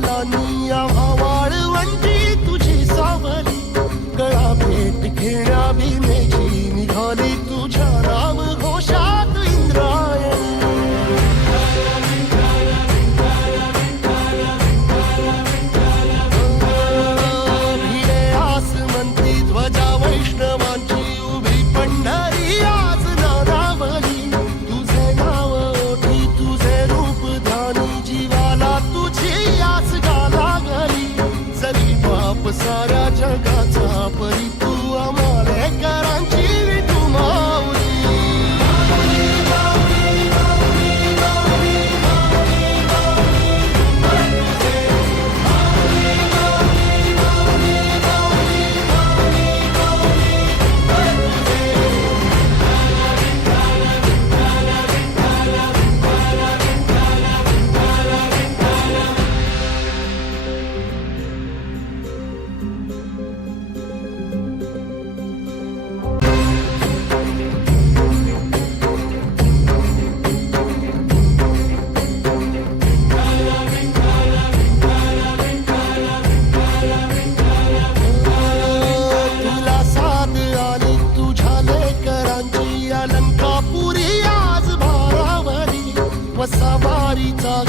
पावलांनी आम्हा वाळवंटी तुझी सावली गळा भेट घेण्या भीमेची निघाली तुझ्या नाम घोषात इंद्रायणी भिडे आसमंती ध्वजा वैष्णवांची उभी पंढरी आज नानावली तुझे नाव ओठी तुझे रूप ध्यानी जीवाला तुझी आस गाला गली जरी बाप साऱ्या जगाचा परी तू आम्हाले करांची विठू माऊली तुला साथ आली तुझ्या लेकरांची अलंकापुरी आज भारावरी वसावारीचा